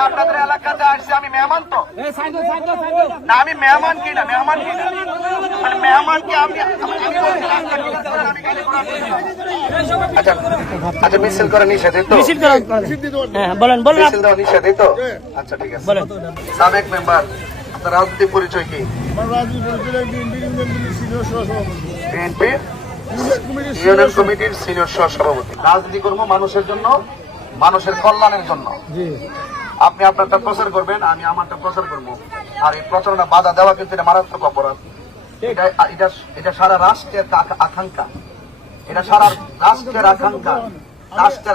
আপনাদের এলাকাতে আসছে আমি মেহমান তো না আমি মেহমান কি না মেহমান কি না মানে মেহমান কি আপনি করি। আচ্ছা আচ্ছা মিছিল করে নিষেধ তো হ্যাঁ বলেন বলেন মিছিল দেওয়া নিষেধ তো আচ্ছা ঠিক আছে বলেন সাবেক মেম্বার আপনার রাজনৈতিক পরিচয় কি? বিএনপি ইউনিয়ন কমিটির সিনিয়র সহ সভাপতি রাজনীতি করব মানুষের জন্য মানুষের কল্যাণের জন্য। আপনি আপনারটা প্রচার করবেন আমি আমারটা প্রচার করব। আর এই প্রচারণা বাধা দেওয়া কিন্তু এটা মারাত্মক অপরাধ। এটা এটা এটা সারা রাষ্ট্রের আকাঙ্ক্ষা। এটা সারা রাষ্ট্রের আকাঙ্ক্ষা।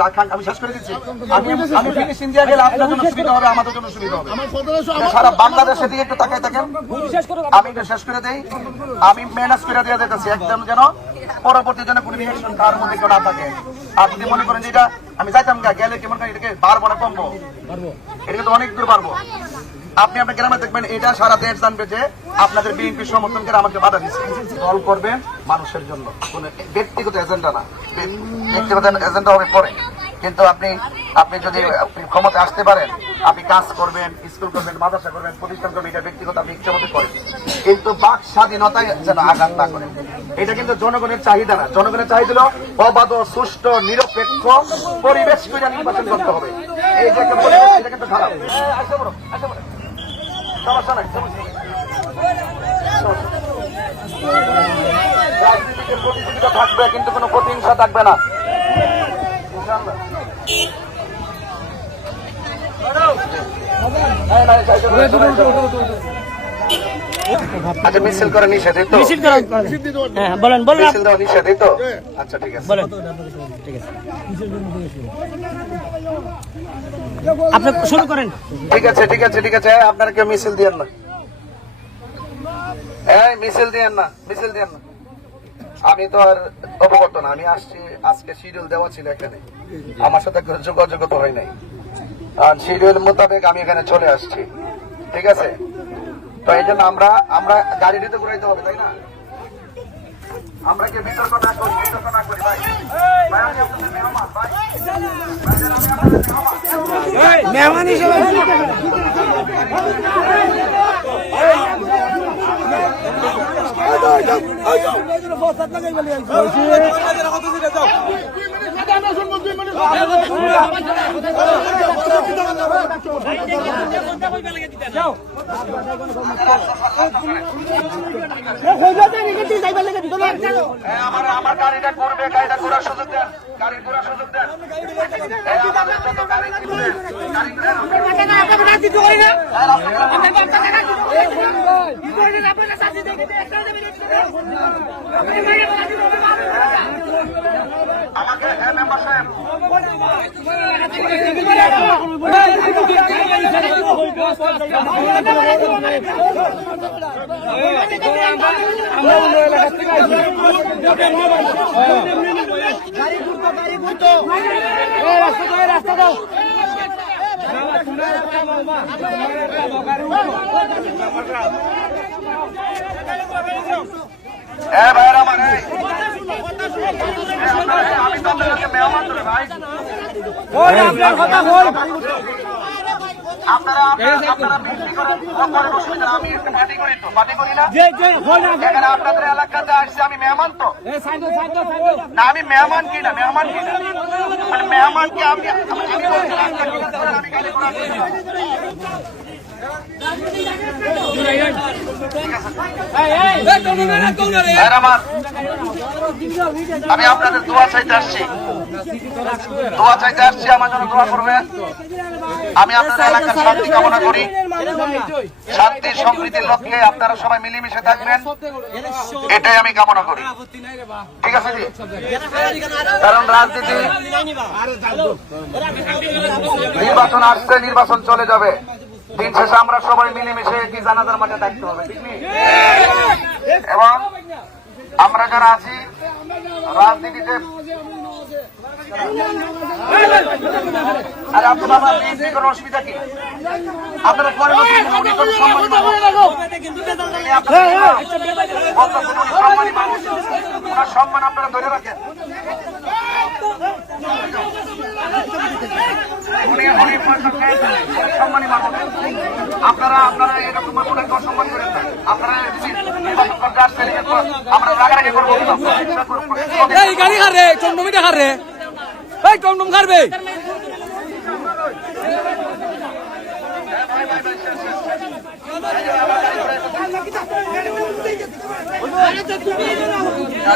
আকাঙ্ক্ষা আমি শেষ করে দিচ্ছি। আমি আমি ফিনিশ ইন্ডিয়া গেলে আপনার জন্য সুবিধা হবে আমাদের জন্য সুবিধা হবে। সারা বাংলাদেশের দিকে একটু তাকাই থাকেন। আমি এটা শেষ করে দেই। আমি ম্যানেজ করে যেতেছি একদম যেন পরবর্তী যেন কোনো রিয়াকশন তার মধ্যে কেউ না থাকে। আর যদি মনে করেন যে এটা আমি যাইতাম গেলে কেমন করে এটাকে বাড়বো না কমবো? এটা কিন্তু অনেক দূর পারব আপনি আপনার গ্রামে দেখবেন এটা সারা দেশ জানবে যে আপনাদের বিএনপি সমর্থন করে আমাকে বাধা দিচ্ছে দল করবেন মানুষের জন্য। কোন ব্যক্তিগত এজেন্ডা না। ব্যক্তিগত এজেন্ডা হবে পরে। কিন্তু আপনি আপনি যদি ক্ষমতা আসতে পারেন আপনি কাজ করবেন স্কুল করবেন মাদ্রাসা করবেন প্রতিষ্ঠান করবেন এটা ব্যক্তিগত আপনি ইচ্ছা মতো করেন। কিন্তু বাক স্বাধীনতায় যেন আঘাত না করেন। এটা কিন্তু জনগণের চাহিদা না। জনগণের চাহিদা অবাধ সুষ্ঠু নিরপেক্ষ পরিবেশ করে নির্বাচন করতে হবে। এই যে একটা পরিবেশ, এটা কিন্তু খারাপ। আসতে পারো আসতে পারো সমস্যা প্রতিযোগিতা থাকবে কিন্তু কোনো প্রতিহিংসা থাকবে না। ইনশাআল্লাহ। আচ্ছা মিছিল করে নিষেধ তো। মিছিল হ্যাঁ বলেন বলেন মিছিল দেওয়া নিষেধ তো। আচ্ছা ঠিক আছে। বলেন। ঠিক আছে আপনি শুরু করেন। ঠিক আছে ঠিক আছে ঠিক আছে। আপনারা কেউ মিছিল দিয়েন না। এই মিছিল দিয়েন না মিছিল দিয়েন না। আমি তো আর অবগত না আমি আসছি আজকে শিডিউল দেওয়া ছিল এখানে। আমার সাথে কোনো যোগাযোগ তো হয় নাই। আর শিডিউল মোতাবেক আমি এখানে চলে আসছি। ঠিক আছে? তো এই জন্য আমরা আমরা গাড়িটি তো ঘুরাইতে হবে তাই না আমরা কি বিতর্ক না করি বিতর্ক না করি ভাই মেহমান হিসেবে হ্যাঁ, আমার আমার গাড়িটা হ্যাঁ, আমাদের যত গাড়ি ঘুরে- আমাকে হ্যাঁ মেম্বার সাহেব হ্যাঁ ভাইয়ের আমার। হ্যাঁ, হ্যাঁ, আমি তো আপনাদেরকে মেহমান ধরে ভাই আপনারা আপনারা- আপনারা বিক্রি করেন করেন অসুবিধা আমি একটা পার্টি করি তো পার্টি করি না এখানে আপনাদের এলাকাতে আসছে আমি মেহমান তো না আমি মেহমান কি না মেহমান কি না মানে মেহমান কি আমি- আমি বলছি রাস্তা ঠিক আছে, আমি আমি আপনাদের দোয়া চাইতে আসছি। দোয়া চাইতে আসছি, আমার জন্য দোয়া করবেন। আমি আপনাদের এলাকার শান্তি কামনা করি। শান্তি সম্প্রীতির লক্ষ্যে আপনারা সবাই মিলেমিশে থাকবেন। এটাই আমি কামনা করি। ঠিক আছে কারণ রাজনীতি নির্বাচন আসছে, নির্বাচন চলে যাবে। দিন শেষে আমরা সবাই মিলেমিশে কি জানাজার মাঠে থাকতে হবে এবং আমরা যারা আছি, রাজনীতিতে আরে আপনার বিএনপি কোনো অসুবিধা কি? আপনারা কোনো সম্মানী মানুষ। সম্মান আপনারা ধরে রাখেন উনি উনি সম্মানী মানুষ আপনারা আপনারা এরকম ওনাকে অসম্মান করেন আপনারা আমরা রাগারাগি করব এই গাড়ি খারে টমটমিটা খারে এই টমটম খারবে ভাইয়া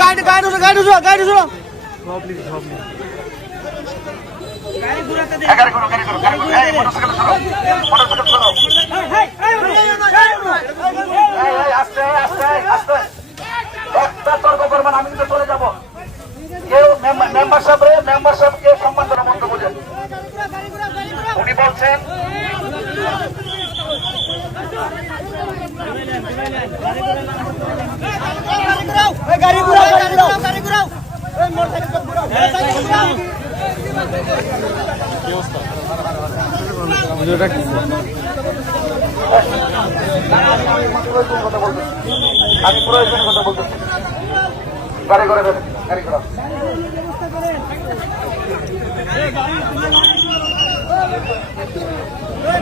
গাড়ি গাড়ি গাড়ি গাড়ি একটা তর্ক করবেন, আমি কিন্তু চলে যাব। কেউ মেম্বার সাহেব মেম্বার সাহেব কে সম্মান করে মন্তব্য বুঝেন উনি বলছেন গাড়ি ঘুরাও গাড়ি ঘুরাও। ঘুরাও ঘুরাও আমি কথা বলতেছি গাড়ি করে দেবেন গাড়ি করো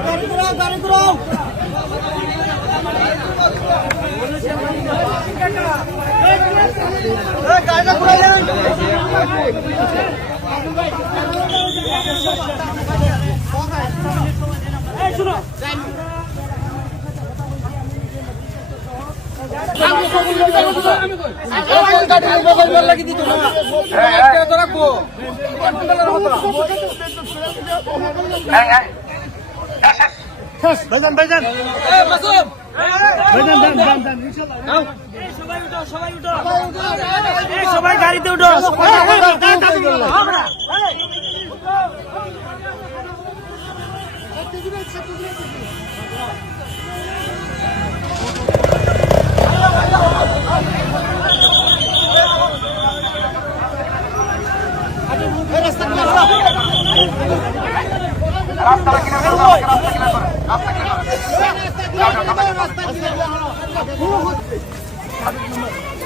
গাড়ি ঘুরাও গাড়ি ঘুরাও শেষ, শেষ। সবাই গাড়িতে উঠো।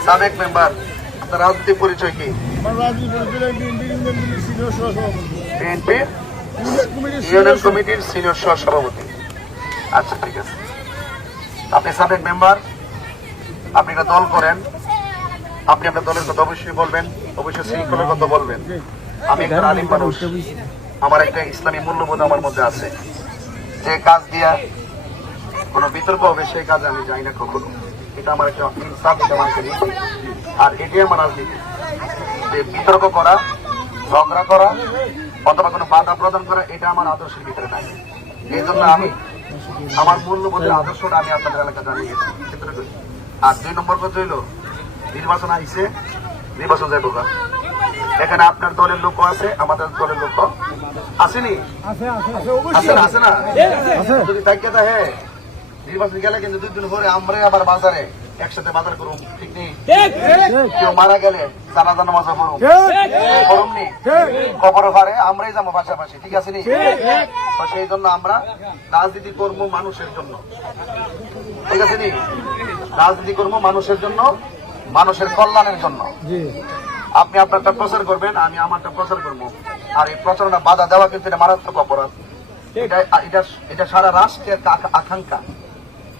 সাবেক মেম্বার আপনার রাজনৈতিক পরিচয় কি? বিএনপি ইউনিয়ন কমিটির সিনিয়র সহ সভাপতি আচ্ছা ঠিক আছে। আপনি সাবেক মেম্বার আপনি একটা দল করেন আপনি আপনার দলের কথা অবশ্যই বলবেন অবশ্যই শৃঙ্খলার কথা বলবেন। আমি একটা আলিম মানুষ আমার একটা ইসলামী মূল্যবোধ আমার মধ্যে আছে। যে কাজ দিয়া কোনো বিতর্ক হবে সেই কাজে আমি যাই না কখনো। এটা আমার একটা ইনসাফ এটা আমার একটা নীতি। আর এটাই আমার রাজনীতি। যে বিতর্ক করা ঝগড়া করা অথবা কোনো বাধা প্রদান করা এটা আমার আদর্শের ভিতরে নাই। এই জন্য আমি আমার মূল্যবোধের আদর্শটা আমি আপনাদের এলাকা জানিয়ে গেছি আর দুই নম্বর কথা হইল নির্বাচন আইছে নির্বাচন যাইব। এখানে আপনার দলের লোক আছে আমাদের দলের লোক আসেনি? আছে না যদি থাকে তা হ্যাঁ নির্বাচন গেলে কিন্তু দুই দিন পরে আমরা আবার বাজারে একসাথে বাজার করুন ঠিক নেই? কেউ মারা গেলে জানা জানা মজা করুন করুন নি? খবর পারে আমরাই যাব পাশাপাশি ঠিক আছে নি? সেই জন্য আমরা রাজনীতি করব মানুষের জন্য। ঠিক আছে নি? রাজনীতি করব মানুষের জন্য মানুষের কল্যাণের জন্য। আপনি আপনারটা প্রচার করবেন আমি আমারটা প্রচার করব। আর এই প্রচারণা বাধা দেওয়া কিন্তু এটা মারাত্মক অপরাধ। এটা এটা এটা সারা রাষ্ট্রের আকা- আকাঙ্ক্ষা।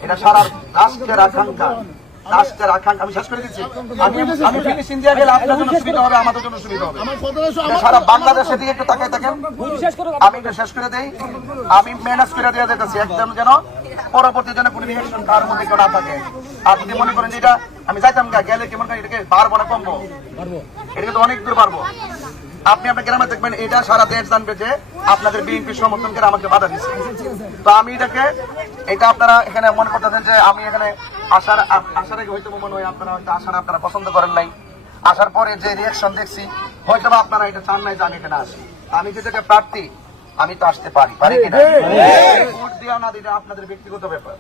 এটা সারা রাষ্ট্রের আকাঙ্ক্ষা। রাষ্ট্রের আকাঙ্ক্ষা। আমি শেষ করে দিচ্ছি। আমি আমি ফিনিশিং দিয়ে গেলে আপনার জন্য সুবিধা হবে আমাদের জন্য সুবিধা হবে। সারা বাংলাদেশের দিকে একটু থাকেন। আমি একটু শেষ করে দেই। আমি ম্যানেজ করে দেওয়া যেতেছি একদম যেন পরবর্তী জন্য কোনো রিয়াকশন তার মধ্যে কেউ না থাকে। আর যদি মনে করেন যে এটা আমি যাইতাম গেলে কেমন এটাকে বাড়বো না কমবো? এটাকে তো অনেক দূর পারব আপনি আপনার গ্রামে দেখবেন এটা সারা দেশ জানবে যে আপনাদের বিএনপি সমর্থন করে আমাকে বাধা দিচ্ছে তো আমি এটাকে এটা আপনারা এখানে মনে করতেছেন যে আমি এখানে আসার আসার আগে হয়তো মনে হয় আপনারা হয়তো আসার আপনারা পছন্দ করেন নাই। আসার পরে যে রিয়াকশন দেখছি হয়তো আপনারা এটা চান নাই যে আমি এখানে আসি। আমি যে যেটা প্রার্থী আমি তো আসতে পারি পারি কিনা ভোট দেওয়া না দিলে আপনাদের ব্যক্তিগত ব্যাপার।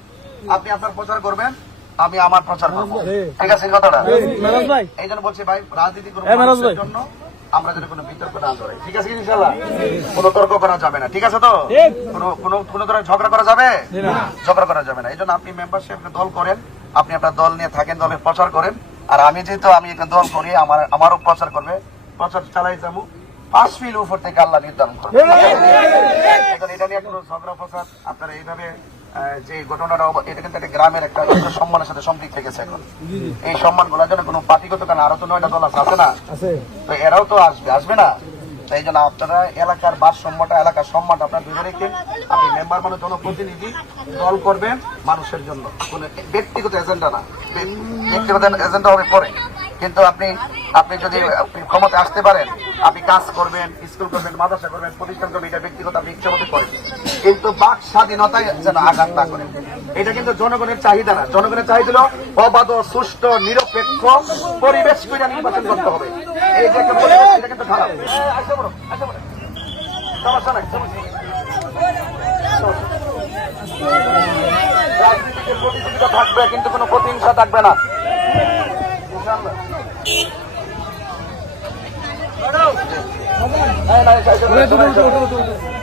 আপনি আপনার প্রচার করবেন আমি আমার প্রচার করব। ঠিক আছে কথাটা? এই জন্য বলছি ভাই রাজনীতি করব। জন্য। আমরা যেন কোনো বিতর্ক না করি ঠিক আছে ইনশাল্লাহ কোনো তর্ক করা যাবে না ঠিক আছে তো? কোনো কোনো কোনো ধরনের ঝগড়া করা যাবে? ঝগড়া করা যাবে না। এই জন্য আপনি মেম্বারশিপ দল করেন আপনি আপনার দল নিয়ে থাকেন দলের প্রচার করেন। আর আমি যেহেতু আমি একটা দল করি আমার আমারও প্রচার করবে। প্রচার চালাই যাব। পাঁচ মিল উপর থেকে আল্লাহ নির্ধারণ করবে। এখন এটা নিয়ে কোনো ঝগড়া প্রচার আপনারা এইভাবে যে ঘটনাটা এটা কিন্তু একটা গ্রামের একটা সম্মানের সাথে সম্পৃক্ত গেছে এখন। এই সম্মানগুলোর জন্য কোনো পার্টিগত কারণ আরও তো নয়টা দল আছে না? তো এরাও তো আসবে আসবে না? তাই জন্য আপনারা এলাকার বাস ভারসাম্যটা এলাকার সম্মানটা আপনার ধরে রেখেন। আপনি মেম্বার মানে জনপ্রতিনিধি দল করবেন মানুষের জন্য। কোনো ব্যক্তিগত এজেন্ডা না। ব্যক্তিগত এজেন্ডা হবে পরে। কিন্তু আপনি আপনি যদি আপনি ক্ষমতায় আসতে পারেন, আপনি কাজ করবেন, স্কুল করবেন, মাদ্রাসা করবেন, প্রতিষ্ঠান করবেন, এটা ব্যক্তিগত আপনি ইচ্ছা মতো করেন। কিন্তু বাক স্বাধীনতায় যেন আঘাত না করেন এটা কিন্তু জনগণের চাহিদা না। জনগণের চাহিদা অবাধ, সুষ্ঠু, নিরপেক্ষ পরিবেশ করে নির্বাচন করতে হবে। এই যে পরিবেশ, এটা কিন্তু খারাপ। সমস্যা নাই, সমস্যা থাকবে, কিন্তু কোনো প্রতিহিংসা থাকবে না। দুটো